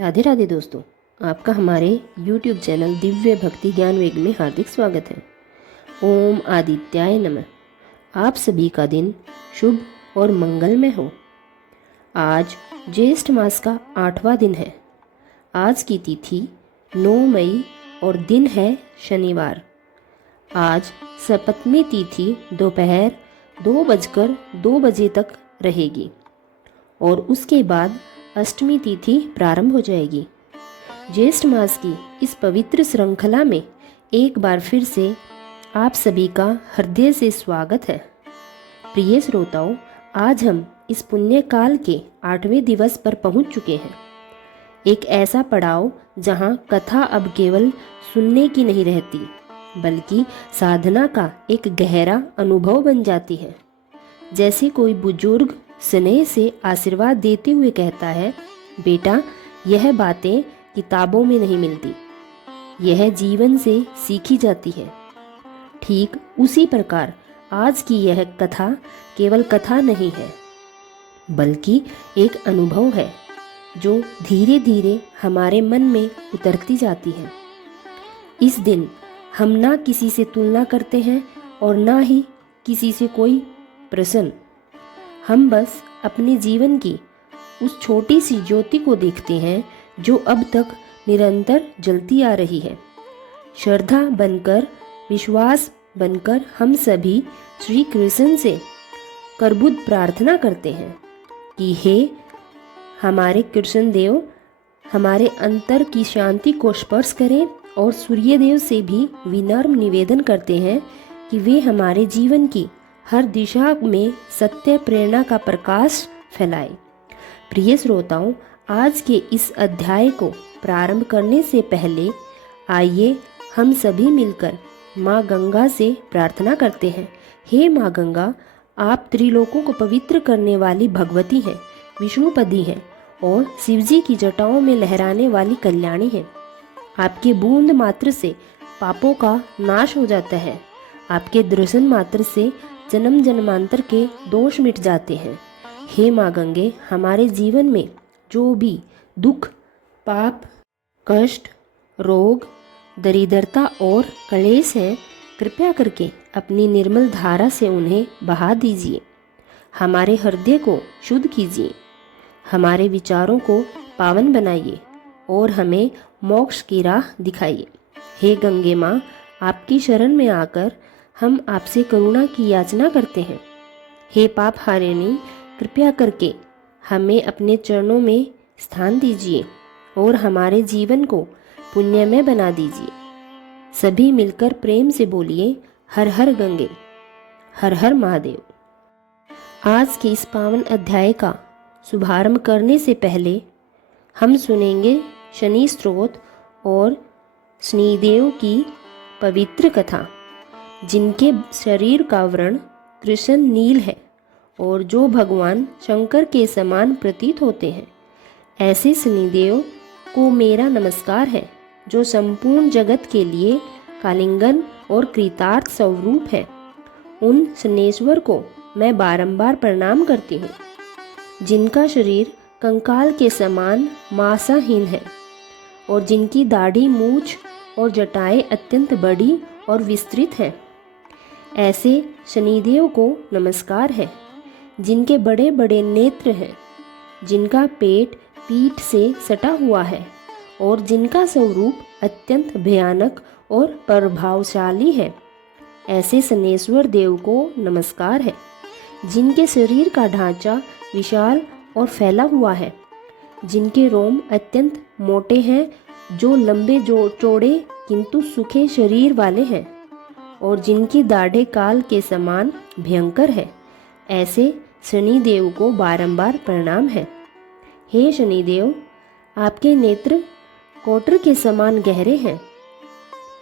राधे राधे दोस्तों, आपका हमारे YouTube चैनल दिव्य भक्ति ज्ञान वेग में हार्दिक स्वागत है। ओम आदित्याय नमः। आप सभी का दिन शुभ और मंगलमय हो। आज ज्येष्ठ मास का 8वां दिन है। आज की तिथि 9 मई और दिन है शनिवार। आज सप्तमी तिथि दोपहर 2:02 तक रहेगी और उसके बाद अष्टमी तिथि प्रारंभ हो जाएगी। ज्येष्ठ मास की इस पवित्र श्रृंखला में एक बार फिर से आप सभी का हृदय से स्वागत है। प्रिय श्रोताओं, आज हम इस पुण्य काल के 8वें दिवस पर पहुंच चुके हैं। एक ऐसा पड़ाव जहां कथा अब केवल सुनने की नहीं रहती, बल्कि साधना का एक गहरा अनुभव बन जाती है। जैसे कोई बुजुर्ग स्नेह से आशीर्वाद देते हुए कहता है, बेटा, यह बातें किताबों में नहीं मिलती, यह जीवन से सीखी जाती है। ठीक उसी प्रकार आज की यह कथा केवल कथा नहीं है, बल्कि एक अनुभव है जो धीरे धीरे हमारे मन में उतरती जाती है। इस दिन हम ना किसी से तुलना करते हैं और ना ही किसी से कोई प्रश्न। हम बस अपने जीवन की उस छोटी सी ज्योति को देखते हैं जो अब तक निरंतर जलती आ रही है। श्रद्धा बनकर, विश्वास बनकर हम सभी श्री कृष्ण से करबुद्ध प्रार्थना करते हैं कि हे हमारे कृष्ण देव, हमारे अंतर की शांति को स्पर्श करें, और सूर्य देव से भी विनम्र निवेदन करते हैं कि वे हमारे जीवन की हर दिशा में सत्य प्रेरणा का प्रकाश फैलाए। प्रिय श्रोताओं, आज के इस अध्याय को प्रारंभ करने से पहले आइए हम सभी मिलकर माँ गंगा से प्रार्थना करते हैं। हे माँ गंगा, आप त्रिलोकों को पवित्र करने वाली भगवती हैं, विष्णुपदी हैं और शिवजी की जटाओं में लहराने वाली कल्याणी हैं। आपके बूंद मात्र से पापों का नाश हो जाता है। आपके दर्शन मात्र से जन्म जन्मांतर के दोष मिट जाते हैं। हे माँ गंगे, हमारे जीवन में जो भी दुख, पाप, कष्ट, रोग, दरिद्रता और क्लेश है, कृपया करके अपनी निर्मल धारा से उन्हें बहा दीजिए। हमारे हृदय को शुद्ध कीजिए, हमारे विचारों को पावन बनाइए और हमें मोक्ष की राह दिखाइए। हे गंगे माँ, आपकी शरण में आकर हम आपसे करुणा की याचना करते हैं। हे पाप हारिणी, कृपया करके हमें अपने चरणों में स्थान दीजिए और हमारे जीवन को पुण्यमय बना दीजिए। सभी मिलकर प्रेम से बोलिए, हर हर गंगे, हर हर महादेव। आज के इस पावन अध्याय का शुभारंभ करने से पहले हम सुनेंगे शनि स्तोत्र और शनिदेव की पवित्र कथा, जिनके शरीर का वर्ण कृष्ण नील है और जो भगवान शंकर के समान प्रतीत होते हैं। ऐसे शनिदेव को मेरा नमस्कार है, जो संपूर्ण जगत के लिए कालिंगन और कृतार्थ स्वरूप है। उन शनेश्वर को मैं बारंबार प्रणाम करती हूँ, जिनका शरीर कंकाल के समान मांसहीन है और जिनकी दाढ़ी, मूछ और जटाएं अत्यंत बड़ी और विस्तृत हैं। ऐसे शनिदेव को नमस्कार है, जिनके बड़े बड़े नेत्र हैं, जिनका पेट पीठ से सटा हुआ है और जिनका स्वरूप अत्यंत भयानक और प्रभावशाली है। ऐसे शनेश्वर देव को नमस्कार है, जिनके शरीर का ढांचा विशाल और फैला हुआ है, जिनके रोम अत्यंत मोटे हैं, जो लंबे चौड़े किंतु सूखे शरीर वाले हैं और जिनकी दाढ़ें काल के समान भयंकर है। ऐसे शनिदेव को बारंबार प्रणाम है। हे शनिदेव, आपके नेत्र कोटर के समान गहरे हैं।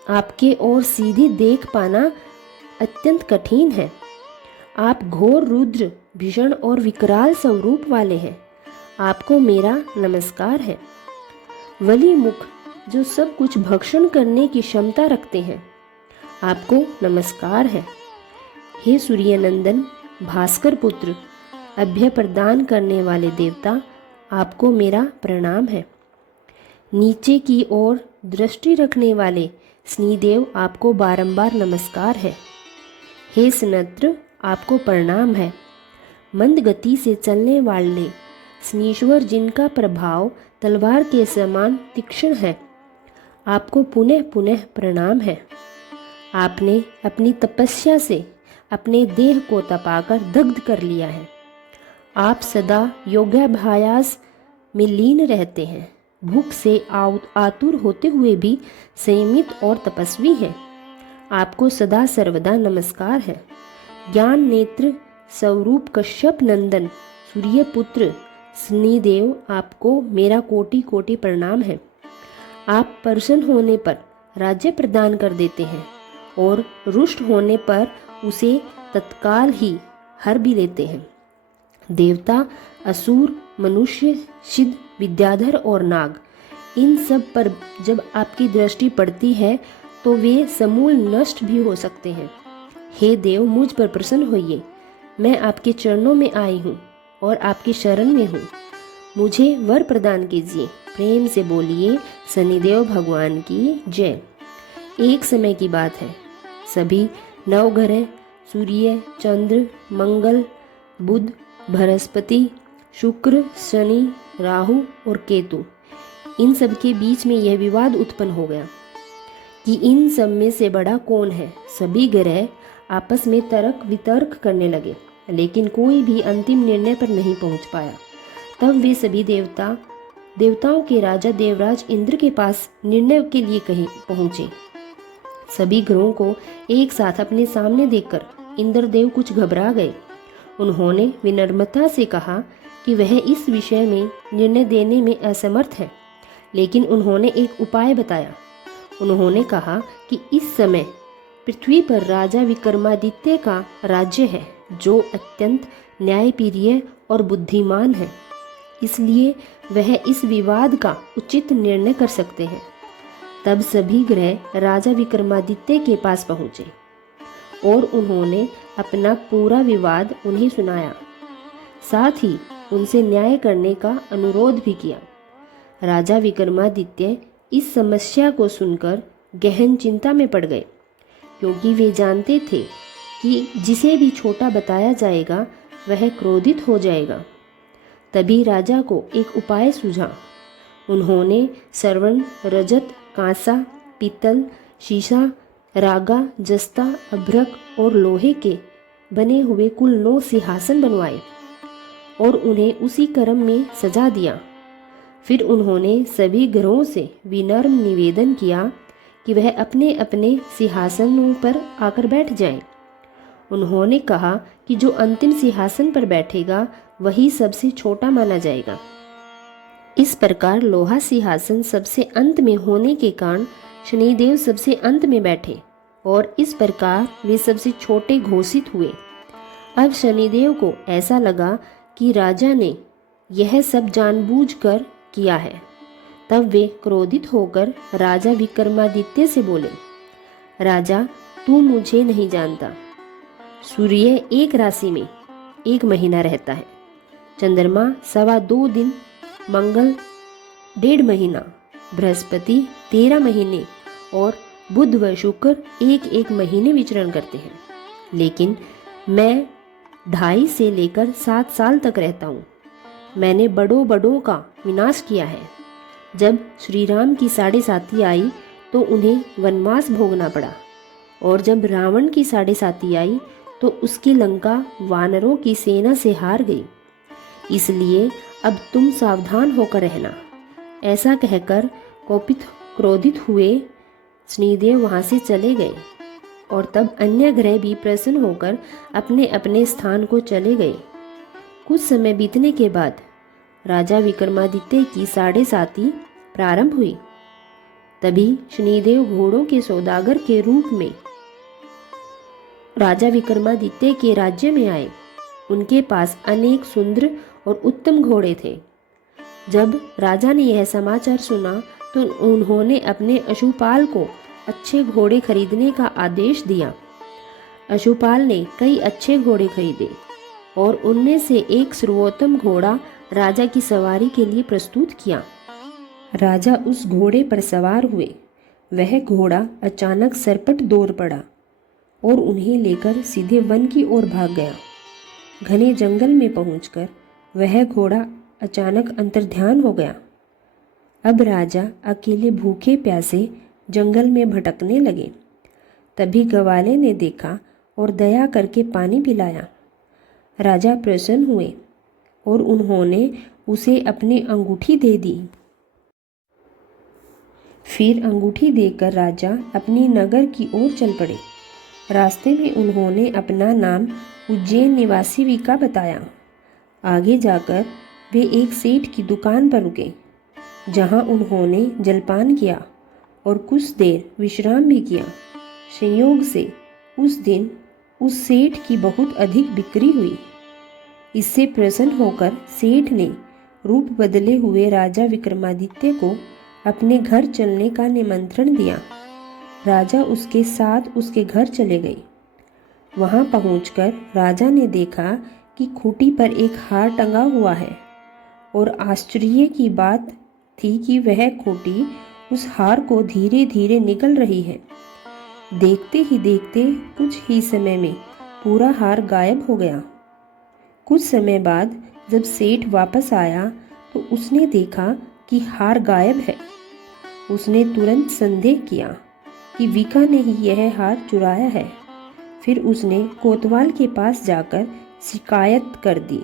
आपके ओर सीधी देख पाना अत्यंत कठिन है। आप घोर रुद्र, भीषण और विकराल स्वरूप वाले हैं। आपको मेरा नमस्कार है। वली मुख, जो सब कुछ भक्षण करने की क्षमता रखते हैं, आपको नमस्कार है। हे सूर्यनंदन, भास्कर पुत्र, अभय प्रदान करने वाले देवता, आपको मेरा प्रणाम है। नीचे की ओर दृष्टि रखने वाले स्निदेव आपको बारंबार नमस्कार है। हे स्नत्र, आपको प्रणाम है। मंद गति से चलने वाले स्नीश्वर, जिनका प्रभाव तलवार के समान तीक्ष्ण है, आपको पुनः पुनः प्रणाम है। आपने अपनी तपस्या से अपने देह को तपाकर दग्ध कर लिया है। आप सदा योगाभ्यास में लीन रहते हैं। भूख से आतुर होते हुए भी संयमित और तपस्वी हैं। आपको सदा सर्वदा नमस्कार है। ज्ञान नेत्र स्वरूप कश्यप नंदन सूर्य पुत्र स्निदेव, आपको मेरा कोटि कोटि प्रणाम है। आप प्रसन्न होने पर राज्य प्रदान कर देते हैं और रुष्ट होने पर उसे तत्काल ही हर भी लेते हैं। देवता, असुर, मनुष्य, सिद्ध, विद्याधर और नाग, इन सब पर जब आपकी दृष्टि पड़ती है तो वे समूल नष्ट भी हो सकते हैं। हे देव, मुझ पर प्रसन्न होइए। मैं आपके चरणों में आई हूँ और आपकी शरण में हूँ। मुझे वर प्रदान कीजिए। प्रेम से बोलिए शनिदेव भगवान की जय। एक समय की बात है। सभी नवग्रह सूर्य, चंद्र, मंगल, बुध, बृहस्पति, शुक्र, शनि, राहु और केतु, इन सब के बीच में यह विवाद उत्पन्न हो गया कि इन सब में से बड़ा कौन है। सभी ग्रह आपस में तर्क वितर्क करने लगे, लेकिन कोई भी अंतिम निर्णय पर नहीं पहुंच पाया। तब वे सभी देवताओं के राजा देवराज इंद्र के पास निर्णय के लिए पहुंचे। सभी ग्रहों को एक साथ अपने सामने देखकर इंद्रदेव कुछ घबरा गए। उन्होंने विनम्रता से कहा कि वह इस विषय में निर्णय देने में असमर्थ है, लेकिन उन्होंने एक उपाय बताया। उन्होंने कहा कि इस समय पृथ्वी पर राजा विक्रमादित्य का राज्य है, जो अत्यंत न्यायप्रिय और बुद्धिमान है, इसलिए वह इस विवाद का उचित निर्णय कर सकते हैं। तब सभी ग्रह राजा विक्रमादित्य के पास पहुँचे और उन्होंने अपना पूरा विवाद उन्हें सुनाया। साथ ही उनसे न्याय करने का अनुरोध भी किया। राजा विक्रमादित्य इस समस्या को सुनकर गहन चिंता में पड़ गए, क्योंकि वे जानते थे कि जिसे भी छोटा बताया जाएगा वह क्रोधित हो जाएगा। तभी राजा को एक उपाय सूझा। उन्होंने स्वर्ण, रजत, कांसा, पीतल, शीशा, रागा, जस्ता, अभ्रक और लोहे के बने हुए कुल 9 सिंहासन बनवाए और उन्हें उसी क्रम में सजा दिया। फिर उन्होंने सभी ग्रहों से विनम्र निवेदन किया कि वह अपने अपने सिंहासनों पर आकर बैठ जाएं। उन्होंने कहा कि जो अंतिम सिंहासन पर बैठेगा वही सबसे छोटा माना जाएगा। इस प्रकार लोहा सिंहासन सबसे अंत में होने के कारण शनिदेव सबसे अंत में बैठे और इस प्रकार वे सबसे छोटे घोषित हुए। अब शनिदेव को ऐसा लगा कि राजा ने यह सब जानबूझकर किया है। तब वे क्रोधित होकर राजा विक्रमादित्य से बोले, राजा, तू मुझे नहीं जानता। सूर्य एक राशि में 1 महीना रहता है, चंद्रमा 2.25 दिन, मंगल 1.5 महीना, बृहस्पति 13 महीने और बुध व शुक्र 1-1 महीने विचरण करते हैं। लेकिन मैं 2.5 से लेकर 7 साल तक रहता हूँ। मैंने बड़ों का विनाश किया है। जब श्री राम की 7.5 आई तो उन्हें वनवास भोगना पड़ा, और जब रावण की 7.5 आई तो उसकी लंका वानरों की सेना से हार गई। इसलिए अब तुम सावधान होकर रहना। ऐसा कहकर क्रोधित हुए शनिदेव वहाँ से चले गए और तब अन्य ग्रह भी प्रसन्न होकर अपने अपने स्थान को चले गए। कुछ समय बीतने के बाद राजा विक्रमादित्य की 7.5 प्रारंभ हुई। तभी शनिदेव घोड़ों के सौदागर के रूप में राजा विक्रमादित्य के राज्य में आए। उनके पास अनेक सुंदर और उत्तम घोड़े थे। जब राजा ने यह समाचार सुना तो उन्होंने अपने अशुपाल को अच्छे घोड़े खरीदने का आदेश दिया। अशुपाल ने कई अच्छे घोड़े खरीदे और उनमें से एक सर्वोत्तम घोड़ा राजा की सवारी के लिए प्रस्तुत किया। राजा उस घोड़े पर सवार हुए। वह घोड़ा अचानक सरपट दौड़ पड़ा और उन्हें लेकर सीधे वन की ओर भाग गया। घने जंगल में पहुंचकर वह घोड़ा अचानक अंतर्ध्यान हो गया। अब राजा अकेले भूखे प्यासे जंगल में भटकने लगे। तभी ग्वाले ने देखा और दया करके पानी पिलाया। राजा प्रसन्न हुए और उन्होंने उसे अपनी अंगूठी दे दी। फिर अंगूठी देकर राजा अपनी नगर की ओर चल पड़े। रास्ते में उन्होंने अपना नाम उज्जैन निवासी विका बताया। आगे जाकर वे एक सेठ की दुकान पर रुके, जहां उन्होंने जलपान किया और कुछ देर विश्राम भी किया। संयोग से उस दिन उस सेठ की बहुत अधिक बिक्री हुई। इससे प्रसन्न होकर सेठ ने रूप बदले हुए राजा विक्रमादित्य को अपने घर चलने का निमंत्रण दिया। राजा उसके साथ उसके घर चले गए। वहां पहुंचकर राजा ने देखा कि खूंटी पर एक हार टंगा हुआ है और आश्चर्य की बात थी कि वह खूंटी उस हार को धीरे धीरे निगल रही है। देखते ही देखते कुछ ही समय में पूरा हार गायब हो गया। कुछ समय बाद जब सेठ वापस आया तो उसने देखा कि हार गायब है। उसने तुरंत संदेह किया कि विका ने ही यह हार चुराया है। फिर उसने कोतवाल के पास जाकर शिकायत कर दी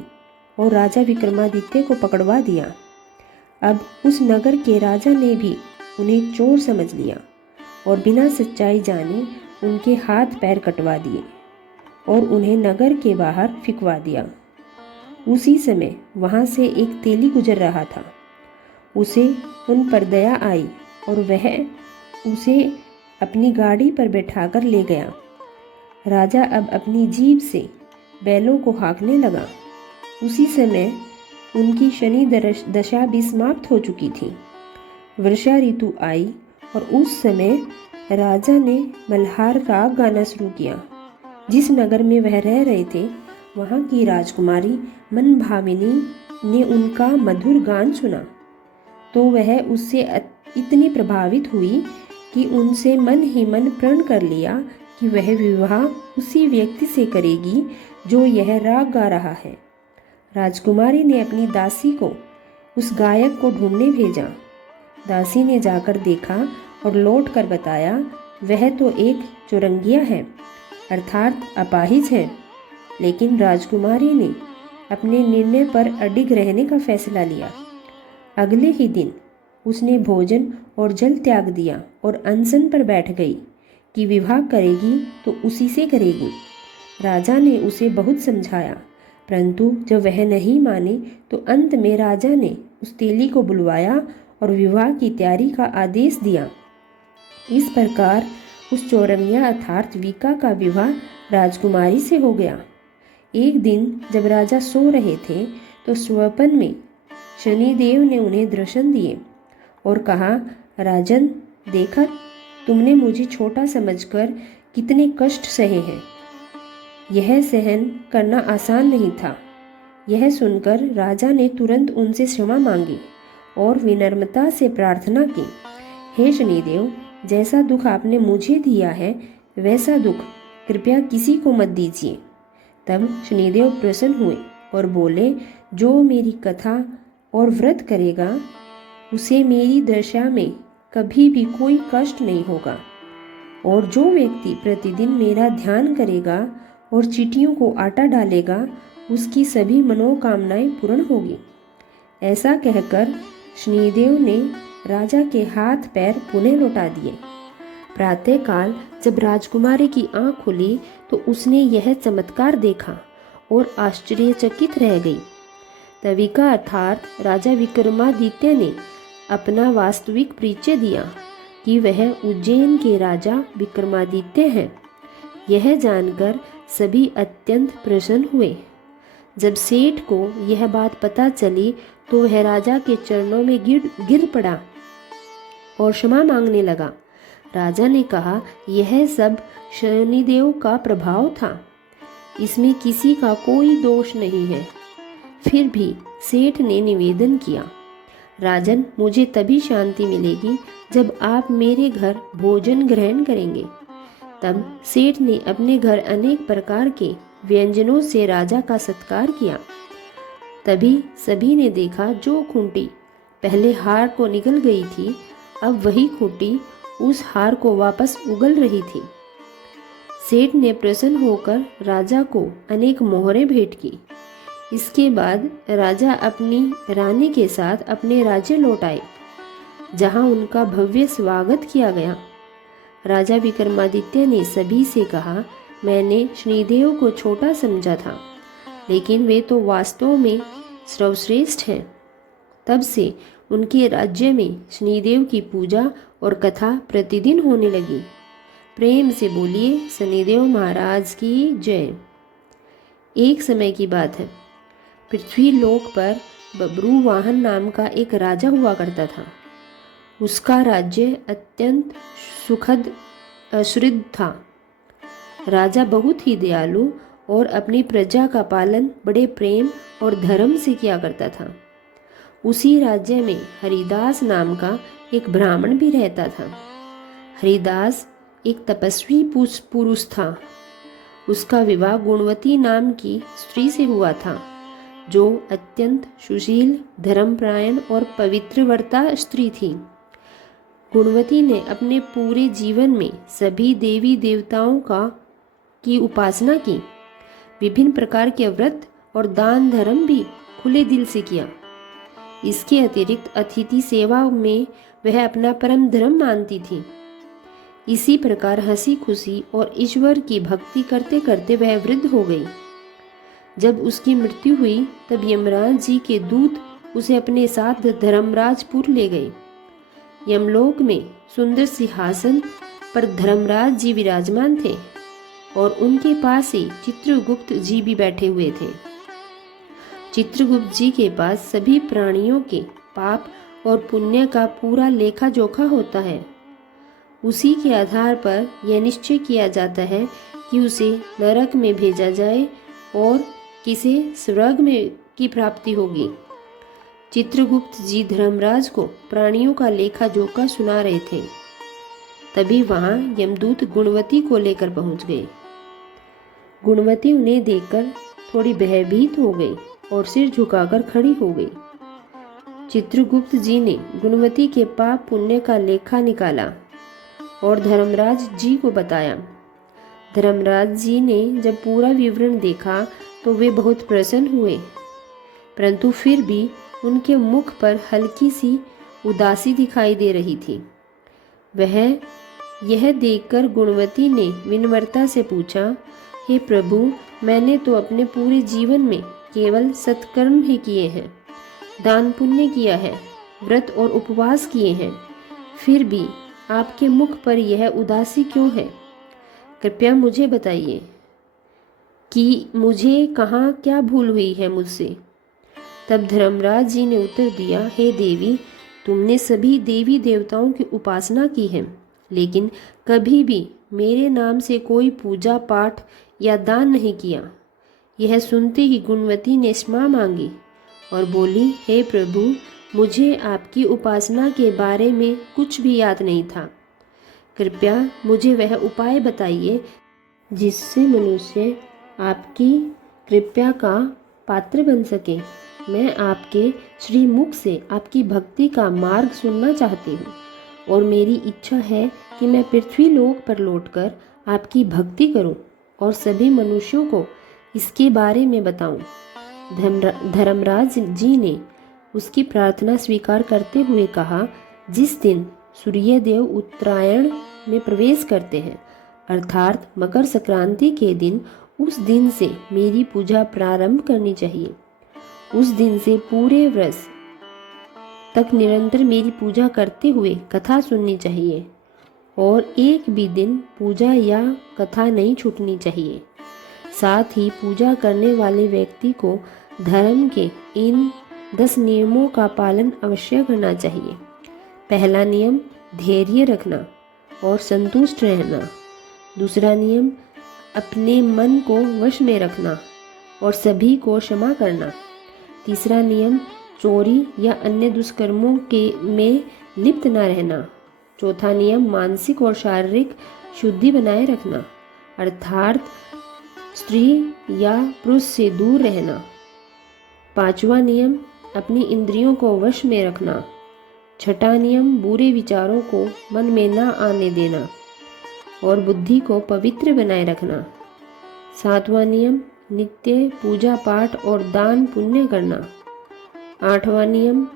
और राजा विक्रमादित्य को पकड़वा दिया। अब उस नगर के राजा ने भी उन्हें चोर समझ लिया और बिना सच्चाई जाने उनके हाथ पैर कटवा दिए और उन्हें नगर के बाहर फिकवा दिया। उसी समय वहां से एक तेली गुजर रहा था। उसे उन पर दया आई और वह उसे अपनी गाड़ी पर बैठाकर ले गया। राजा अब अपनी जीभ से बैलों को हाँकने लगा। उसी समय उनकी शनि दशा भी समाप्त हो चुकी थी। वर्षा ऋतु आई और उस समय राजा ने मल्हार राग गाना शुरू किया। जिस नगर में वह रह रहे थे वहाँ की राजकुमारी मनभाविनी ने उनका मधुर गान सुना तो वह उससे इतनी प्रभावित हुई कि उनसे मन ही मन प्रण कर लिया कि वह विवाह उसी व्यक्ति से करेगी जो यह राग गा रहा है। राजकुमारी ने अपनी दासी को उस गायक को ढूंढने भेजा। दासी ने जाकर देखा और लौट कर बताया, वह तो एक चौरंगिया है, अर्थात अपाहिज है। लेकिन राजकुमारी ने अपने निर्णय पर अडिग रहने का फैसला लिया। अगले ही दिन उसने भोजन और जल त्याग दिया और अनशन पर बैठ गई कि विवाह करेगी तो उसी से करेगी। राजा ने उसे बहुत समझाया, परंतु जब वह नहीं मानी तो अंत में राजा ने उस तेली को बुलवाया और विवाह की तैयारी का आदेश दिया। इस प्रकार उस चौरंगिया अर्थात विका का विवाह राजकुमारी से हो गया। एक दिन जब राजा सो रहे थे तो स्वप्न में शनिदेव ने उन्हें दर्शन दिए और कहा, राजन, देखा तुमने मुझे छोटा समझकर कितने कष्ट सहे हैं। यह सहन करना आसान नहीं था। यह सुनकर राजा ने तुरंत उनसे क्षमा मांगी और विनम्रता से प्रार्थना की, हे शनिदेव, जैसा दुख आपने मुझे दिया है वैसा दुख कृपया किसी को मत दीजिए। तब शनिदेव प्रसन्न हुए और बोले, जो मेरी कथा और व्रत करेगा उसे मेरी दशा में कभी भी कोई कष्ट नहीं होगा, और जो व्यक्ति प्रतिदिन मेरा ध्यान करेगा और चींटियों को आटा डालेगा उसकी सभी मनोकामनाएं पूर्ण होगी। ऐसा कहकर शनिदेव ने राजा के हाथ पैर पुनः लौटा दिए। प्रातःकाल जब राजकुमारी की आंख खुली तो उसने यह चमत्कार देखा और आश्चर्यचकित रह गई। तविका अर्थात राजा विक्रमादित्य ने अपना वास्तविक परिचय दिया कि वह उज्जैन के राजा विक्रमादित्य हैं। यह जानकर सभी अत्यंत प्रसन्न हुए। जब सेठ को यह बात पता चली तो वह राजा के चरणों में गिर पड़ा और क्षमा मांगने लगा। राजा ने कहा, यह सब शनिदेव का प्रभाव था, इसमें किसी का कोई दोष नहीं है। फिर भी सेठ ने निवेदन किया, राजन, मुझे तभी शांति मिलेगी जब आप मेरे घर भोजन ग्रहण करेंगे। तब सेठ ने अपने घर अनेक प्रकार के व्यंजनों से राजा का सत्कार किया। तभी सभी ने देखा जो खूंटी पहले हार को निगल गई थी, अब वही खूंटी उस हार को वापस उगल रही थी। सेठ ने प्रसन्न होकर राजा को अनेक मोहरें भेंट की। इसके बाद राजा अपनी रानी के साथ अपने राज्य लौट आए, जहां उनका भव्य स्वागत किया गया। राजा विक्रमादित्य ने सभी से कहा, मैंने शनिदेव को छोटा समझा था, लेकिन वे तो वास्तव में सर्वश्रेष्ठ हैं। तब से उनके राज्य में शनिदेव की पूजा और कथा प्रतिदिन होने लगी। प्रेम से बोलिए शनिदेव महाराज की जय। एक समय की बात है, पृथ्वी लोक पर बब्रुवाहन नाम का एक राजा हुआ करता था। उसका राज्य अत्यंत सुखद समृद्ध था। राजा बहुत ही दयालु और अपनी प्रजा का पालन बड़े प्रेम और धर्म से किया करता था। उसी राज्य में हरिदास नाम का एक ब्राह्मण भी रहता था। हरिदास एक तपस्वी पुरुष था। उसका विवाह गुणवती नाम की स्त्री से हुआ था, जो अत्यंत सुशील, धर्मपरायण और पवित्रव्रता स्त्री थी। गुणवती ने अपने पूरे जीवन में सभी देवी देवताओं की उपासना की। विभिन्न प्रकार के व्रत और दान धर्म भी खुले दिल से किया। इसके अतिरिक्त अतिथि सेवा में वह अपना परम धर्म मानती थी। इसी प्रकार हंसी खुशी और ईश्वर की भक्ति करते करते वह वृद्ध हो गई। जब उसकी मृत्यु हुई तब यमराज जी के दूत उसे अपने साथ धर्मराजपुर ले गए। यमलोक में सुंदर सिंहासन पर धर्मराज जी विराजमान थे और उनके पास ही चित्रगुप्त जी भी बैठे हुए थे। चित्रगुप्त जी के पास सभी प्राणियों के पाप और पुण्य का पूरा लेखा जोखा होता है। उसी के आधार पर यह निश्चय किया जाता है कि उसे नरक में भेजा जाए और किसे स्वर्ग में की प्राप्ति होगी। चित्रगुप्त जी धर्मराज को प्राणियों का लेखा जोखा सुना रहे थे। तभी वहां यमदूत गुणवती को लेकर पहुंच गए। गुणवती उन्हें देखकर थोड़ी भयभीत हो गई और सिर झुकाकर खड़ी हो गई। चित्रगुप्त जी ने गुणवती के पाप पुण्य का लेखा निकाला और धर्मराज जी को बताया। धर्मराज जी ने जब पूरा विवरण देखा तो वे बहुत प्रसन्न हुए, परंतु फिर भी उनके मुख पर हल्की सी उदासी दिखाई दे रही थी। वह यह देखकर गुणवती ने विनम्रता से पूछा, हे प्रभु, मैंने तो अपने पूरे जीवन में केवल सत्कर्म ही किए हैं, दान पुण्य किया है, व्रत और उपवास किए हैं, फिर भी आपके मुख पर यह उदासी क्यों है? कृपया मुझे बताइए कि मुझे कहाँ क्या भूल हुई है मुझसे। तब धर्मराज जी ने उत्तर दिया, हे देवी, तुमने सभी देवी देवताओं की उपासना की है, लेकिन कभी भी मेरे नाम से कोई पूजा पाठ या दान नहीं किया। यह सुनते ही गुणवती ने क्षमा मांगी और बोली, हे प्रभु, मुझे आपकी उपासना के बारे में कुछ भी याद नहीं था। कृपया मुझे वह उपाय बताइए जिससे मनुष्य आपकी कृपा का पात्र बन सके। मैं आपके श्रीमुख से आपकी भक्ति का मार्ग सुनना चाहती हूँ और मेरी इच्छा है कि मैं पृथ्वी लोक पर लौटकर आपकी भक्ति करूँ और सभी मनुष्यों को इसके बारे में बताऊँ। धर्मराज जी ने उसकी प्रार्थना स्वीकार करते हुए कहा, जिस दिन सूर्यदेव उत्तरायण में प्रवेश करते हैं, अर्थात मकर संक्रांति के दिन, उस दिन से मेरी पूजा प्रारंभ करनी चाहिए। उस दिन से पूरे वर्ष तक निरंतर मेरी पूजा करते हुए कथा सुननी चाहिए और एक भी दिन पूजा या कथा नहीं छूटनी चाहिए। साथ ही पूजा करने वाले व्यक्ति को धर्म के इन 10 नियमों का पालन अवश्य करना चाहिए। पहला नियम, धैर्य रखना और संतुष्ट रहना। दूसरा नियम, अपने मन को वश में रखना और सभी को क्षमा करना। तीसरा नियम, चोरी या अन्य दुष्कर्मों के में लिप्त न रहना। चौथा नियम मानसिक और शारीरिक शुद्धि बनाए रखना, अर्थात स्त्री या पुरुष से दूर रहना। पांचवा नियम अपनी इंद्रियों को वश में रखना। छठा नियम बुरे विचारों को मन में न आने देना और बुद्धि को पवित्र बनाए रखना। सातवां नियम नित्य पूजा पाठ और दान पुण्य करना। आठवां नियम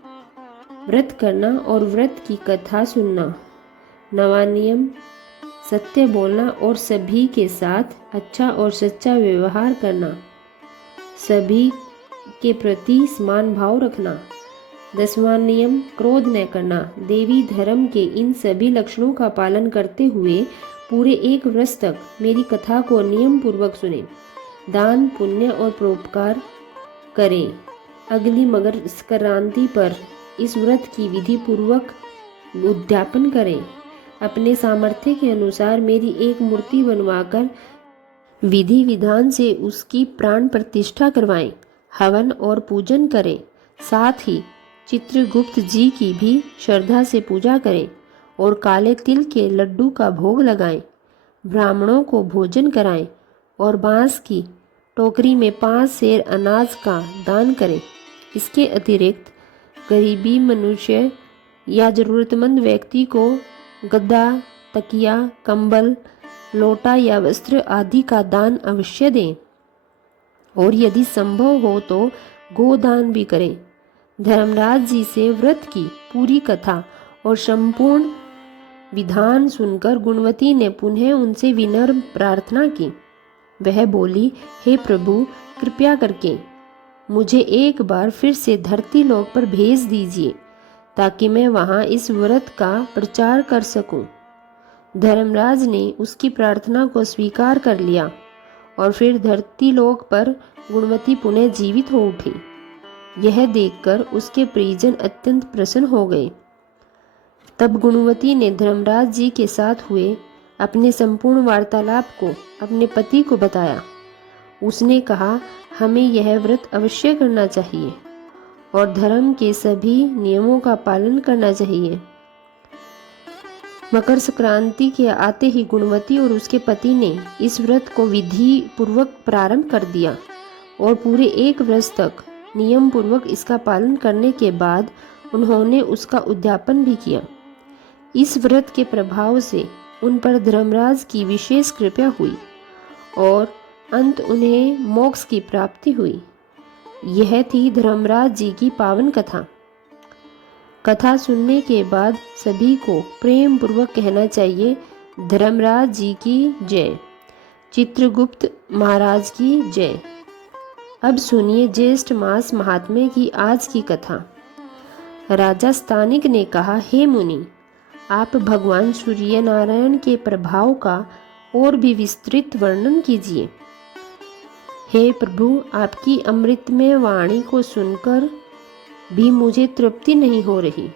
व्रत करना और व्रत की कथा सुनना। नवां नियम सत्य बोलना और सभी के साथ अच्छा और सच्चा व्यवहार करना, सभी के प्रति समान भाव रखना। 10वां नियम क्रोध न करना। देवी धर्म के इन सभी लक्षणों का पालन करते हुए पूरे 1 वर्ष तक मेरी कथा को नियम पूर्वक सुने, दान पुण्य और परोपकार करें। अगली मकर संक्रांति पर इस व्रत की विधि पूर्वक उद्यापन करें। अपने सामर्थ्य के अनुसार मेरी एक मूर्ति बनवाकर विधि विधान से उसकी प्राण प्रतिष्ठा करवाएं, हवन और पूजन करें। साथ ही चित्रगुप्त जी की भी श्रद्धा से पूजा करें और काले तिल के लड्डू का भोग लगाएं। ब्राह्मणों को भोजन कराएं और बांस की टोकरी में 5 सेर अनाज का दान करें। इसके अतिरिक्त गरीबी मनुष्य या जरूरतमंद व्यक्ति को गद्दा, तकिया, कंबल, लोटा या वस्त्र आदि का दान अवश्य दें और यदि संभव हो तो गोदान भी करें। धर्मराज जी से व्रत की पूरी कथा और संपूर्ण विधान सुनकर गुणवती ने पुनः उनसे विनम्र प्रार्थना की। वह बोली, हे प्रभु, कृपया करके मुझे एक बार फिर से धरती लोक पर भेज दीजिए ताकि मैं वहां इस व्रत का प्रचार कर सकूं। धर्मराज ने उसकी प्रार्थना को स्वीकार कर लिया और फिर धरती लोक पर गुणवती पुनः जीवित हो उठी। यह देखकर उसके परिजन अत्यंत प्रसन्न हो गए। तब गुणवती ने धर्मराज जी के साथ हुए अपने संपूर्ण वार्तालाप को अपने पति को बताया। उसने कहा, हमें यह व्रत अवश्य करना चाहिए और धर्म के सभी नियमों का पालन करना चाहिए। मकर संक्रांति के आते ही गुणवती और उसके पति ने इस व्रत को विधि पूर्वक प्रारंभ कर दिया और पूरे 1 वर्ष तक नियम पूर्वक इसका पालन करने के बाद उन्होंने उसका उद्यापन भी किया। इस व्रत के प्रभाव से उन पर धर्मराज की विशेष कृपा हुई और अंत उन्हें मोक्ष की प्राप्ति हुई। यह थी धर्मराज जी की पावन कथा। कथा सुनने के बाद सभी को प्रेम पूर्वक कहना चाहिए, धर्मराज जी की जय, चित्रगुप्त महाराज की जय। अब सुनिए ज्येष्ठ मास महात्म्य की आज की कथा। राजा स्थानिक ने कहा, हे मुनि, आप भगवान सूर्य नारायण के प्रभाव का और भी विस्तृत वर्णन कीजिए। हे प्रभु, आपकी अमृतमय वाणी को सुनकर भी मुझे तृप्ति नहीं हो रही।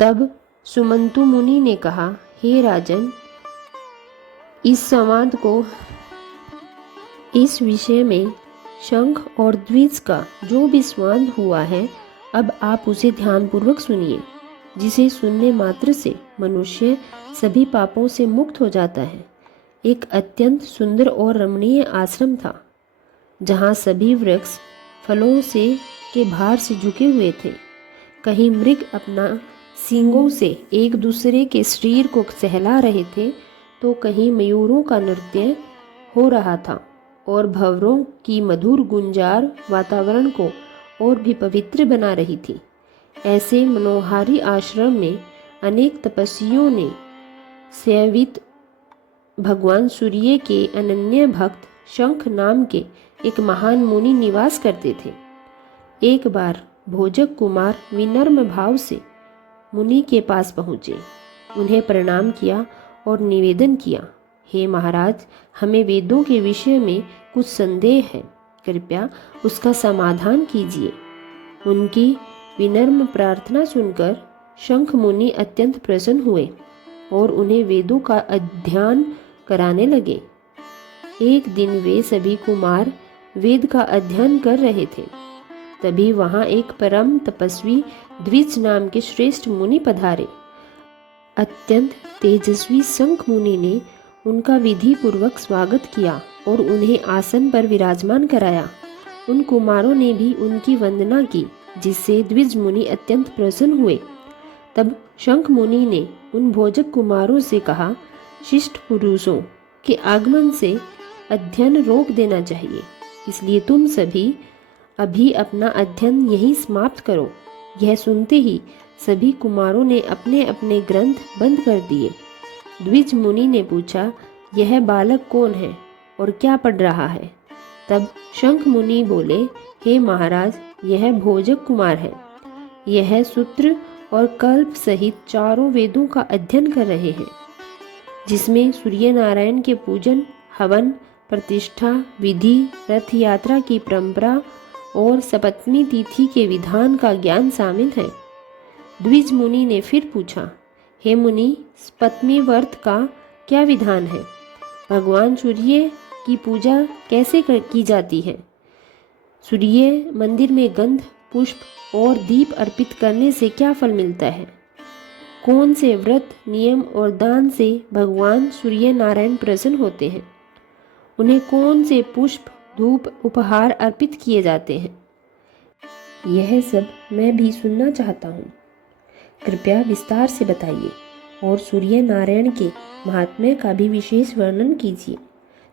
तब सुमंतु मुनि ने कहा, हे राजन, इस संवाद को, इस विषय में शंख और द्विज का जो भी संवाद हुआ है, अब आप उसे ध्यानपूर्वक सुनिए, जिसे सुनने मात्र से मनुष्य सभी पापों से मुक्त हो जाता है। एक अत्यंत सुंदर और रमणीय आश्रम था, जहाँ सभी वृक्ष फलों से के भार से झुके हुए थे। कहीं मृग अपना सींगों से एक दूसरे के शरीर को सहला रहे थे, तो कहीं मयूरों का नृत्य हो रहा था और भंवरों की मधुर गुंजार वातावरण को और भी पवित्र बना रही थी। ऐसे मनोहारी आश्रम में अनेक तपस्वियों ने सेवित भगवान सूर्य के अनन्य भक्त शंख नाम के एक महान मुनि निवास करते थे। एक बार भोजक कुमार विनम्र भाव से मुनि के पास पहुँचे, उन्हें प्रणाम किया और निवेदन किया, हे महाराज, हमें वेदों के विषय में कुछ संदेह है, कृपया उसका समाधान कीजिए। उनकी विनम्र प्रार्थना सुनकर शंख मुनि अत्यंत प्रसन्न हुए और उन्हें वेदों का अध्ययन कराने लगे। एक दिन वे सभी कुमार वेद का अध्ययन कर रहे थे। तभी वहां एक परम तपस्वी द्विज नाम के श्रेष्ठ मुनि पधारे। अत्यंत तेजस्वी शंख मुनि ने उनका विधि पूर्वक स्वागत किया और उन्हें आसन पर विराजमान कराया। उन कुमारों ने भी उनकी वंदना की, जिससे द्विज मुनि अत्यंत प्रसन्न हुए। तब शंख मुनि ने उन भोजक कुमारों से कहा, शिष्ट पुरुषों के आगमन से अध्ययन रोक देना चाहिए, इसलिए तुम सभी अभी अपना अध्ययन यहीं समाप्त करो। यह सुनते ही सभी कुमारों ने अपने अपने ग्रंथ बंद कर दिए। द्विज मुनि ने पूछा, यह बालक कौन है और क्या पढ़ रहा है? तब शंख मुनि बोले, हे महाराज, यह भोजक कुमार है। यह सूत्र और कल्प सहित चारों वेदों का अध्ययन कर रहे हैं, जिसमें सूर्य नारायण के पूजन, हवन, प्रतिष्ठा, विधि, रथ यात्रा की परंपरा और सप्तमी तिथि के विधान का ज्ञान शामिल है। द्विज मुनि ने फिर पूछा, हे मुनि, सप्तमी व्रत का क्या विधान है? भगवान सूर्य की पूजा कैसे की जाती है? सूर्य मंदिर में गंध, पुष्प और दीप अर्पित करने से क्या फल मिलता है? कौन से व्रत, नियम और दान से भगवान सूर्य नारायण प्रसन्न होते हैं? उन्हें कौन से पुष्प, धूप, उपहार अर्पित किए जाते हैं? यह सब मैं भी सुनना चाहता हूँ। कृपया विस्तार से बताइए और सूर्य नारायण के महात्म्य का भी विशेष वर्णन कीजिए।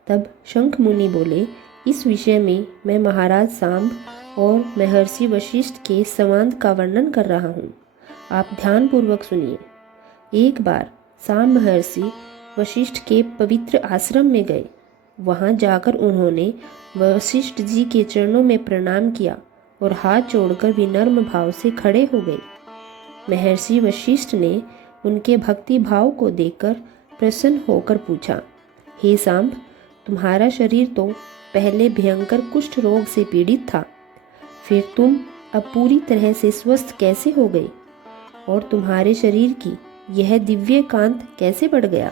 तब शंख मुनि बोले, इस विषय में मैं महाराज सांब और महर्षि वशिष्ठ के संवाद का वर्णन कर रहा हूँ। आप ध्यानपूर्वक सुनिए। एक बार सांब महर्षि वशिष्ठ के पवित्र आश्रम में गए। वहाँ जाकर उन्होंने वशिष्ठ जी के चरणों में प्रणाम किया और हाथ जोड़कर विनम्र भाव से खड़े हो गए। महर्षि वशिष्ठ ने उनके भक्ति भाव को देखकर प्रसन्न होकर पूछा, हे सांब, तुम्हारा शरीर तो पहले भयंकर कुष्ठ रोग से पीड़ित था, फिर तुम अब पूरी तरह से स्वस्थ कैसे हो गए? और तुम्हारे शरीर की यह दिव्य कांत कैसे बढ़ गया?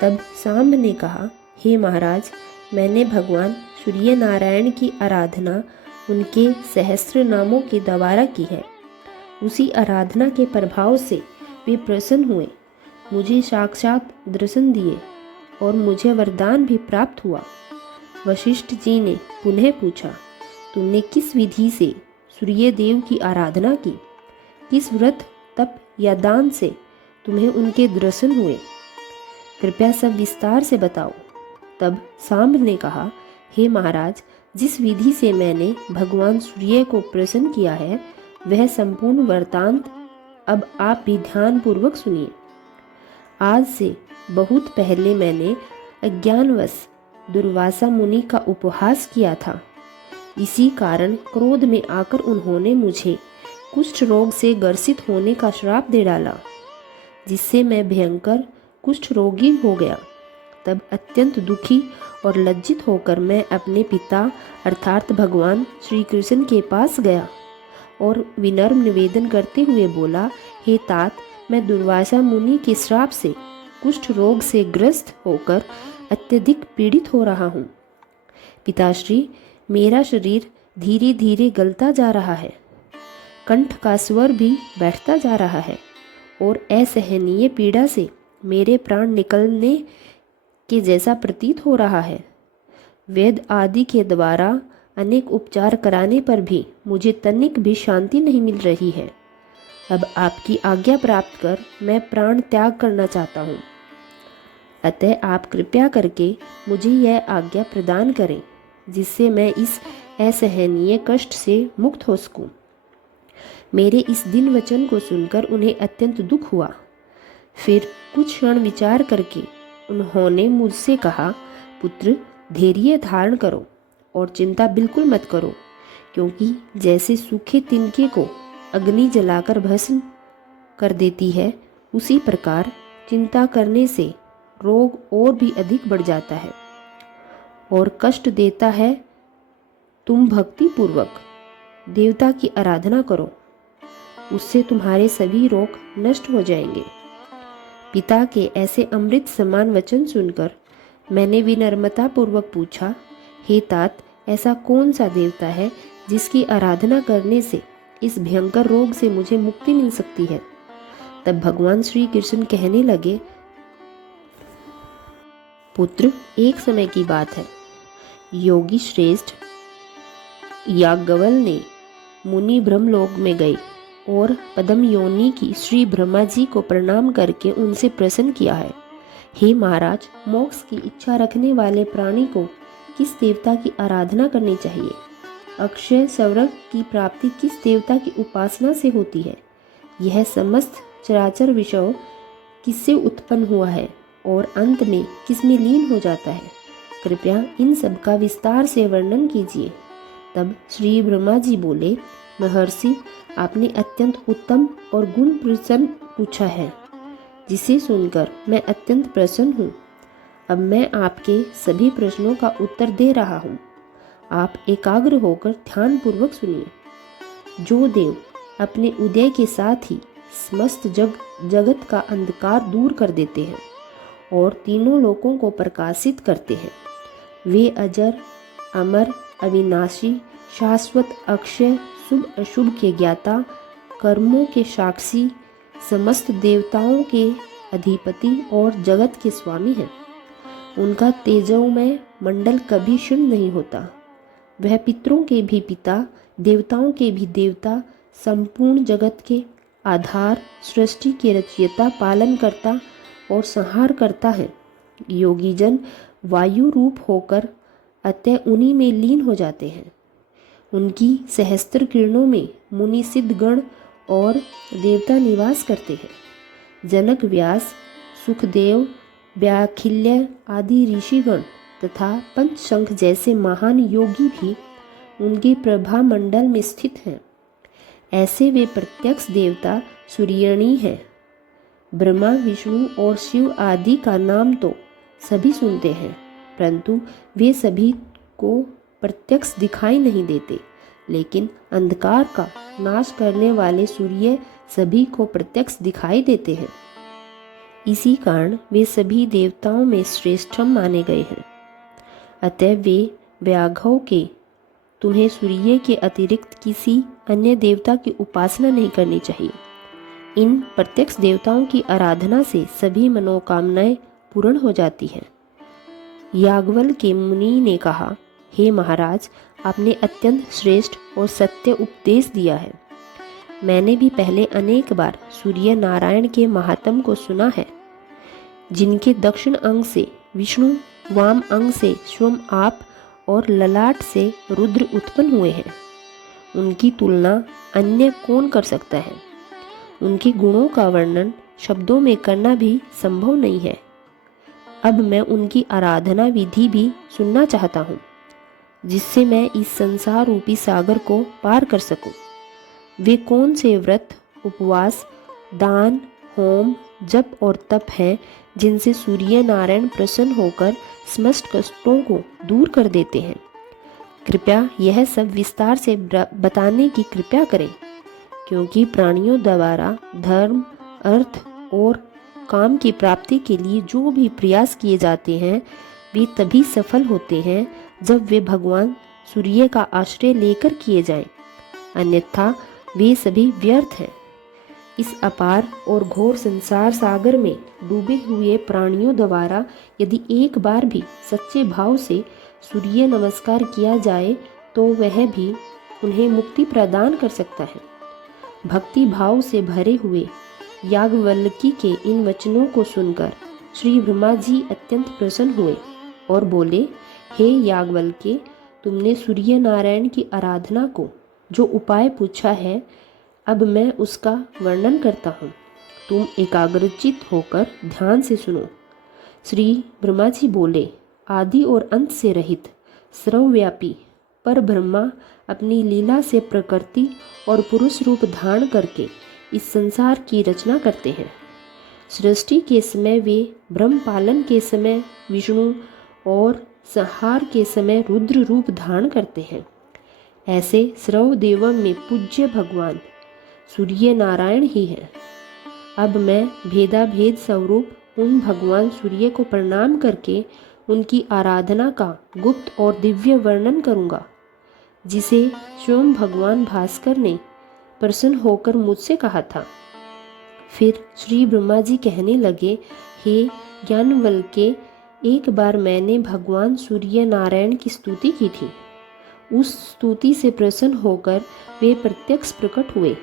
तब सांब ने कहा, हे महाराज, मैंने भगवान सूर्य नारायण की आराधना उनके सहस्त्र नामों के द्वारा की है। उसी आराधना के प्रभाव से वे प्रसन्न हुए, मुझे साक्षात दर्शन दिए और मुझे वरदान भी प्राप्त हुआ। वशिष्ठ जी ने पुनः पूछा, तुमने किस विधि से सूर्य देव की आराधना की? किस व्रत, तप या दान से तुम्हें उनके दर्शन हुए? कृपया सब विस्तार से बताओ। तब सांब ने कहा, हे महाराज, जिस विधि से मैंने भगवान सूर्य को प्रसन्न किया है, वह संपूर्ण वृत्तांत अब आप भी ध्यानपूर्वक सुनिए। आज से बहुत पहले मैंने अज्ञानवश दुर्वासा मुनि का उपहास किया था। इसी कारण क्रोध में आकर उन्होंने मुझे कुष्ठ रोग से ग्रसित होने का श्राप दे डाला, जिससे मैं भयंकर कुष्ठ रोगी हो गया। तब अत्यंत दुखी और लज्जित होकर मैं अपने पिता अर्थात भगवान श्री कृष्ण के पास गया और विनम्र निवेदन करते हुए बोला, हे तात, मैं दुर्वासा मुनि के श्राप से कुष्ठ रोग से ग्रस्त होकर अत्यधिक पीड़ित हो रहा हूँ। पिताश्री, मेरा शरीर धीरे धीरे गलता जा रहा है, कंठ का स्वर भी बैठता जा रहा है और असहनीय पीड़ा से मेरे प्राण निकलने के जैसा प्रतीत हो रहा है। वेद आदि के द्वारा अनेक उपचार कराने पर भी मुझे तनिक भी शांति नहीं मिल रही है। अब आपकी आज्ञा प्राप्त कर मैं प्राण त्याग करना चाहता हूँ। अतः आप कृपया करके मुझे यह आज्ञा प्रदान करें, जिससे मैं इस असहनीय कष्ट से मुक्त हो सकूं। मेरे इस दिन वचन को सुनकर उन्हें अत्यंत दुख हुआ। फिर कुछ क्षण विचार करके उन्होंने मुझसे कहा, पुत्र, धैर्य धारण करो और चिंता बिल्कुल मत करो, क्योंकि जैसे सूखे तिनके को अग्नि जलाकर भस्म कर देती है, उसी प्रकार चिंता करने से रोग और भी अधिक बढ़ जाता है और कष्ट देता है। तुम भक्ति पूर्वक देवता की आराधना करो, उससे तुम्हारे सभी रोग नष्ट हो जाएंगे। पिता के ऐसे अमृत समान वचन सुनकर मैंने विनम्रता पूर्वक पूछा, हे तात, ऐसा कौन सा देवता है जिसकी आराधना करने से इस भयंकर रोग से मुझे मुक्ति मिल सकती है? तब भगवान श्री कृष्ण कहने लगे, पुत्र, एक समय की बात है। योगी श्रेष्ठ याज्ञवल्क्य ने मुनि ब्रह्मलोक में गए और पद्म योनि की श्री ब्रह्मा जी को प्रणाम करके उनसे प्रसन्न किया है। हे महाराज, मोक्ष की इच्छा रखने वाले प्राणी को किस देवता की आराधना करनी चाहिए? अक्षय स्वर्ग की प्राप्ति किस देवता की उपासना से होती है? यह समस्त चराचर विषय किससे उत्पन्न हुआ है और अंत में किसमें लीन हो जाता है? कृपया इन सब का विस्तार से वर्णन कीजिए। तब श्री ब्रह्मा जी बोले, महर्षि, आपने अत्यंत उत्तम और गुण प्रसन्न पूछा है, जिसे सुनकर मैं अत्यंत प्रसन्न हूँ। अब मैं आपके सभी प्रश्नों का उत्तर दे रहा हूँ। आप एकाग्र होकर ध्यानपूर्वक सुनिए। जो देव अपने उदय के साथ ही समस्त जगत का अंधकार दूर कर देते हैं और तीनों लोकों को प्रकाशित करते हैं, वे अजर, अमर, अविनाशी, शाश्वत, अक्षय, शुभ अशुभ के ज्ञाता, कर्मों के साक्षी, समस्त देवताओं के अधिपति और जगत के स्वामी हैं। उनका तेजोमय मंडल कभी क्षीण नहीं होता। वह पितरों के भी पिता, देवताओं के भी देवता, संपूर्ण जगत के आधार, सृष्टि के रचयिता, पालन करता और संहार करता है। योगी जन वायु रूप होकर अतः उन्हीं में लीन हो जाते हैं। उनकी सहस्त्र किरणों में मुनि सिद्ध गण और देवता निवास करते हैं। जनक, व्यास, सुखदेव, व्याखिल्य आदि ऋषिगण तथा पंचशंख जैसे महान योगी भी उनके प्रभा मंडल में स्थित हैं। ऐसे वे प्रत्यक्ष देवता सूर्यणी हैं। ब्रह्मा, विष्णु और शिव आदि का नाम तो सभी सुनते हैं, परंतु वे सभी को प्रत्यक्ष दिखाई नहीं देते, लेकिन अंधकार का नाश करने वाले सूर्य सभी को प्रत्यक्ष दिखाई देते हैं। इसी कारण वे सभी देवताओं में श्रेष्ठम माने गए हैं। अतः वे व्याघ्रों के तुम्हें सूर्य के अतिरिक्त किसी अन्य देवता की उपासना नहीं करनी चाहिए। इन प्रत्यक्ष देवताओं की आराधना से सभी मनोकामनाएं पूर्ण हो जाती हैं। याज्ञवल्क्य के मुनि ने कहा, हे महाराज, आपने अत्यंत श्रेष्ठ और सत्य उपदेश दिया है। मैंने भी पहले अनेक बार सूर्य नारायण के महात्म को सुना है, जिनके दक्षिण अंग से विष्णु, वाम अंग से स्वयं आप और ललाट से रुद्र उत्पन्न हुए हैं। उनकी तुलना अन्य कौन कर सकता है? उनके गुणों का वर्णन शब्दों में करना भी संभव नहीं है। अब मैं उनकी आराधना विधि भी सुनना चाहता हूँ, जिससे मैं इस संसार रूपी सागर को पार कर सकूं। वे कौन से व्रत, उपवास, दान, होम, जप और तप हैं जिनसे सूर्य नारायण प्रसन्न होकर समस्त कष्टों को दूर कर देते हैं? कृपया यह सब विस्तार से बताने की कृपा करें, क्योंकि प्राणियों द्वारा धर्म, अर्थ और काम की प्राप्ति के लिए जो भी प्रयास किए जाते हैं, वे तभी सफल होते हैं जब वे भगवान सूर्य का आश्रय लेकर किए जाएं, अन्यथा वे सभी व्यर्थ हैं। इस अपार और घोर संसार सागर में डूबे हुए प्राणियों द्वारा यदि एक बार भी सच्चे भाव से सूर्य नमस्कार किया जाए तो वह भी उन्हें मुक्ति प्रदान कर सकता है। भक्ति भाव से भरे हुए याज्ञवल्क्य के इन वचनों को सुनकर श्री ब्रह्मा जी अत्यंत प्रसन्न हुए और बोले, हे याज्ञवल्क्य, तुमने सूर्य नारायण की आराधना को जो उपाय पूछा है, अब मैं उसका वर्णन करता हूँ। तुम एकाग्रचित होकर ध्यान से सुनो। श्री ब्रह्मा जी बोले, आदि और अंत से रहित सर्वव्यापी पर ब्रह्मा अपनी लीला से प्रकृति और पुरुष रूप धारण करके इस संसार की रचना करते हैं। सृष्टि के समय वे ब्रह्म पालन के समय विष्णु और संहार के समय रुद्र रूप धारण करते हैं। ऐसे सर्व देवों में पूज्य भगवान सूर्य नारायण ही हैं। अब मैं भेदाभेद स्वरूप उन भगवान सूर्य को प्रणाम करके उनकी आराधना का गुप्त और दिव्य वर्णन करूँगा, जिसे स्वयं भगवान भास्कर ने प्रसन्न होकर मुझसे कहा था। फिर श्री ब्रह्मा जी कहने लगे, हे ज्ञानवल्के, एक बार मैंने भगवान सूर्य नारायण की स्तुति की थी। उस स्तुति से प्रसन्न होकर वे प्रत्यक्ष प्रकट हुए।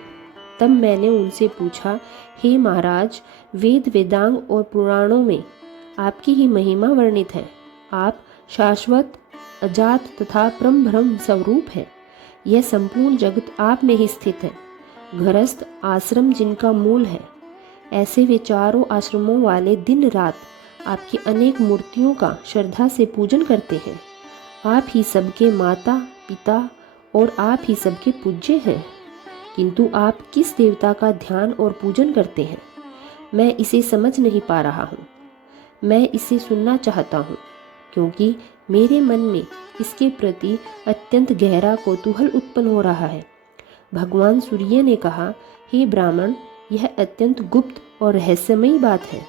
तब मैंने उनसे पूछा, हे महाराज, वेद वेदांग और पुराणों में आपकी ही महिमा वर्णित है। आप शाश्वत, अजात तथा परम ब्रह्म स्वरूप है। यह संपूर्ण जगत आप में ही स्थित है। गृहस्थ आश्रम जिनका मूल है, ऐसे वे चारों आश्रमों वाले दिन रात आपकी अनेक मूर्तियों का श्रद्धा से पूजन करते हैं। आप ही सबके माता पिता और आप ही सबके पूज्य हैं। किंतु आप किस देवता का ध्यान और पूजन करते हैं, मैं इसे समझ नहीं पा रहा हूँ। मैं इसे सुनना चाहता हूँ, क्योंकि मेरे मन में इसके प्रति अत्यंत गहरा कौतूहल उत्पन्न हो रहा है। भगवान सूर्य ने कहा, हे ब्राह्मण, यह अत्यंत गुप्त और रहस्यमयी बात है,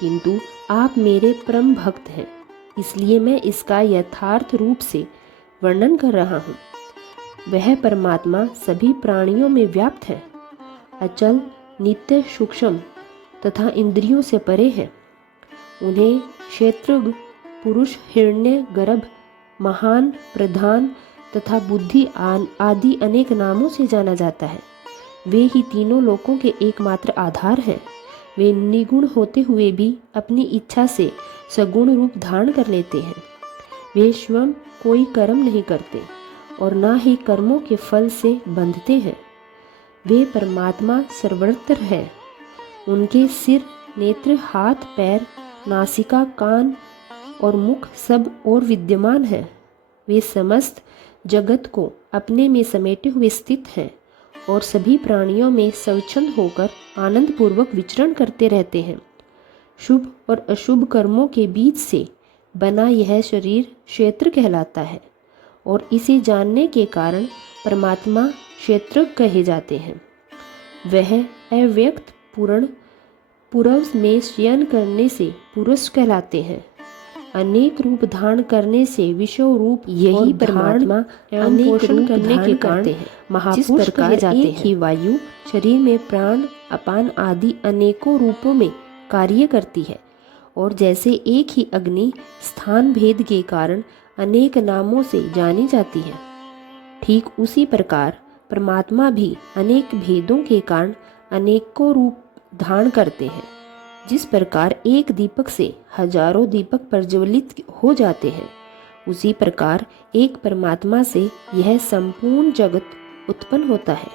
किंतु आप मेरे परम भक्त हैं, इसलिए मैं इसका यथार्थ रूप से वर्णन कर रहा हूँ। वह परमात्मा सभी प्राणियों में व्याप्त है, अचल, नित्य, सूक्ष्म तथा इंद्रियों से परे है। उन्हें क्षेत्रज्ञ, पुरुष, हिरण्य गर्भ, महान, प्रधान तथा बुद्धि आदि अनेक नामों से जाना जाता है। वे ही तीनों लोकों के एकमात्र आधार हैं। वे निगुण होते हुए भी अपनी इच्छा से सगुण रूप धारण कर लेते हैं। वे स्वयं कोई कर्म नहीं करते और ना ही कर्मों के फल से बंधते हैं। वे परमात्मा सर्वत्र है। उनके सिर, नेत्र, हाथ, पैर, नासिका, कान और मुख सब और विद्यमान है। वे समस्त जगत को अपने में समेटे हुए स्थित हैं और सभी प्राणियों में स्वच्छंद होकर आनंद पूर्वक विचरण करते रहते हैं। शुभ और अशुभ कर्मों के बीच से बना यह शरीर क्षेत्र कहलाता है और इसे जानने के कारण परमात्मा क्षेत्र कहे जाते हैं। वह अव्यक्त पूर्ण पूर्व में शयन करने से पुरुष कहलाते हैं। अनेक रूप धारण करने से विश्व रूप यही परमात्मा अनेक रूप करने के कारण महापुरुष कहे जाते हैं। ही वायु शरीर में प्राण, अपान आदि अनेकों रूपों में कार्य करती है और जैसे एक ही अग्नि स्थान भेद के कारण अनेक नामों से जानी जाती है, ठीक उसी प्रकार परमात्मा भी अनेक भेदों के कारण अनेकों रूप धारण करते हैं। जिस प्रकार एक दीपक से हजारों दीपक प्रज्वलित हो जाते हैं, उसी प्रकार एक परमात्मा से यह संपूर्ण जगत उत्पन्न होता है।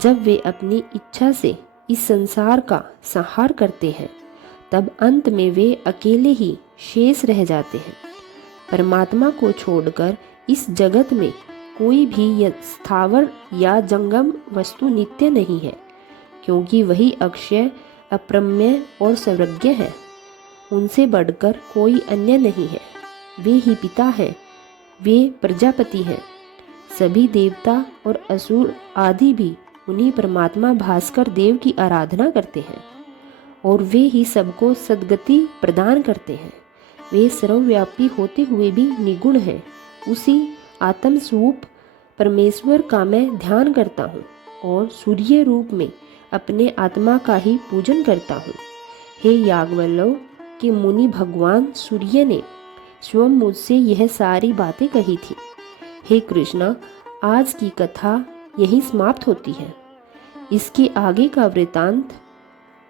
जब वे अपनी इच्छा से इस संसार का संहार करते हैं, तब अंत में वे अकेले ही शेष रह जाते हैं। परमात्मा को छोड़कर इस जगत में कोई भी स्थावर या जंगम वस्तु नित्य नहीं है, क्योंकि वही अक्षय, अप्रमेय और सर्वज्ञ है। उनसे बढ़कर कोई अन्य नहीं है। वे ही पिता हैं, वे प्रजापति हैं। सभी देवता और असुर आदि भी उन्हीं परमात्मा भास्कर देव की आराधना करते हैं और वे ही सबको सद्गति प्रदान करते हैं। वे सर्वव्यापी होते हुए भी निगुण हैं। उसी आत्म स्वरूप परमेश्वर का मैं ध्यान करता हूँ और सूर्य रूप में अपने आत्मा का ही पूजन करता हूँ। हे याज्ञवल्क्य के मुनि, भगवान सूर्य ने स्वयं मुझसे यह सारी बातें कही थी। हे कृष्ण, आज की कथा यही समाप्त होती है। इसके आगे का वृतांत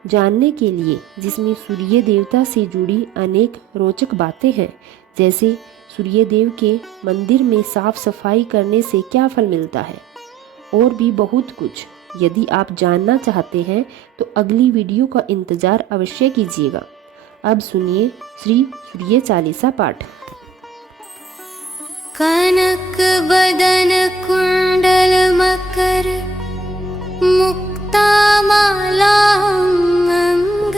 जानने के लिए, जिसमें सूर्य देवता से जुड़ी अनेक रोचक बातें हैं, जैसे सूर्य देव के मंदिर में साफ सफाई करने से क्या फल मिलता है, और भी बहुत कुछ, यदि आप जानना चाहते हैं तो अगली वीडियो का इंतज़ार अवश्य कीजिएगा। अब सुनिए श्री सूर्य चालीसा पाठ। कनक बदन कुंडल मकर मुक्ता माला अंग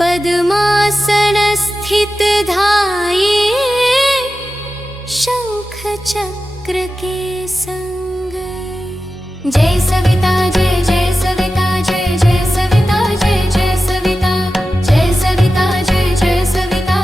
पद्मासन स्थित धाये शंख चक्र के संग। जय सविता जय जय सविता जय जय सविता जय जय सविता जय सविता जय जय सविता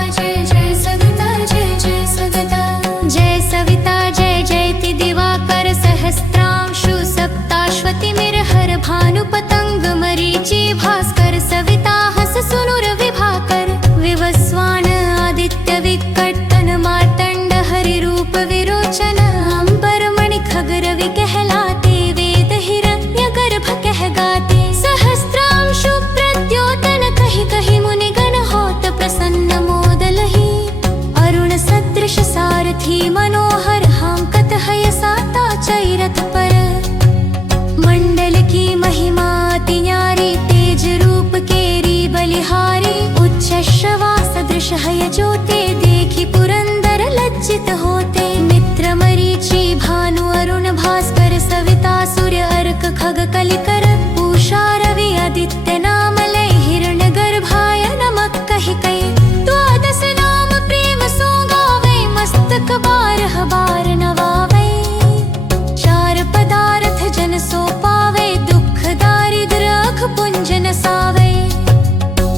नसावे।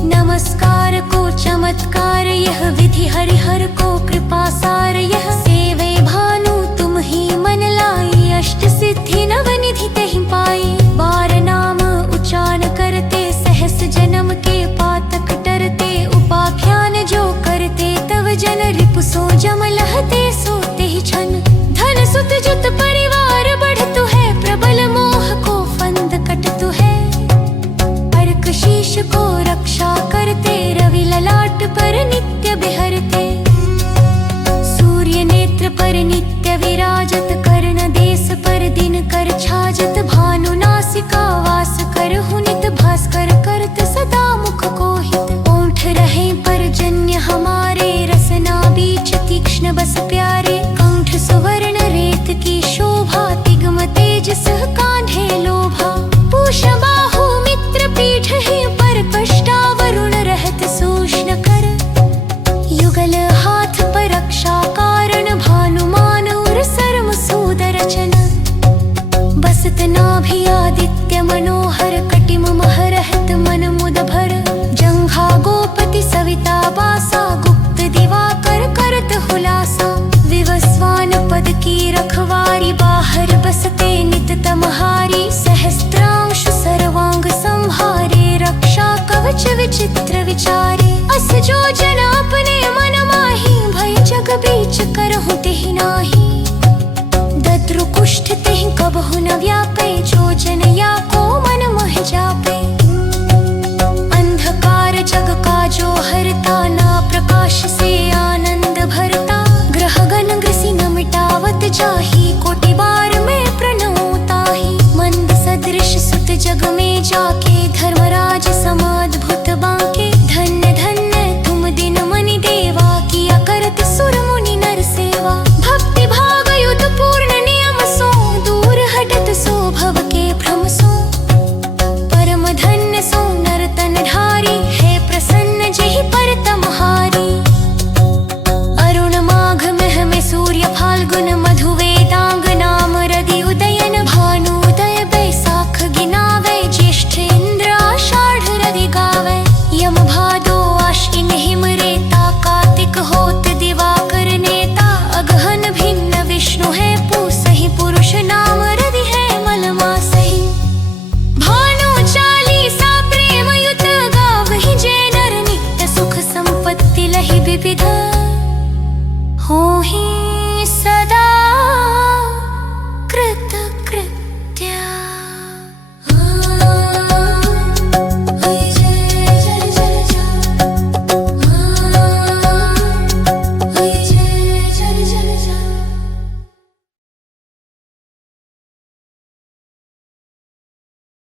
नमस्कार को चमत्कार यह विधि हरिहर को कृपा सार यह। सेवे भानु तुम ही मन लाई अष्ट सिद्धि नवनिधि तेहि पाई। बार नाम उच्चारण करते सहस जन्म के पातक डरते। उपाख्यान जो करते तव जन रिपु सो जम लहते सोते ही छन। धन सुत जुत परिवार बढ़तु है प्रबल मोह को फंद कटतु है। अर्क शीश को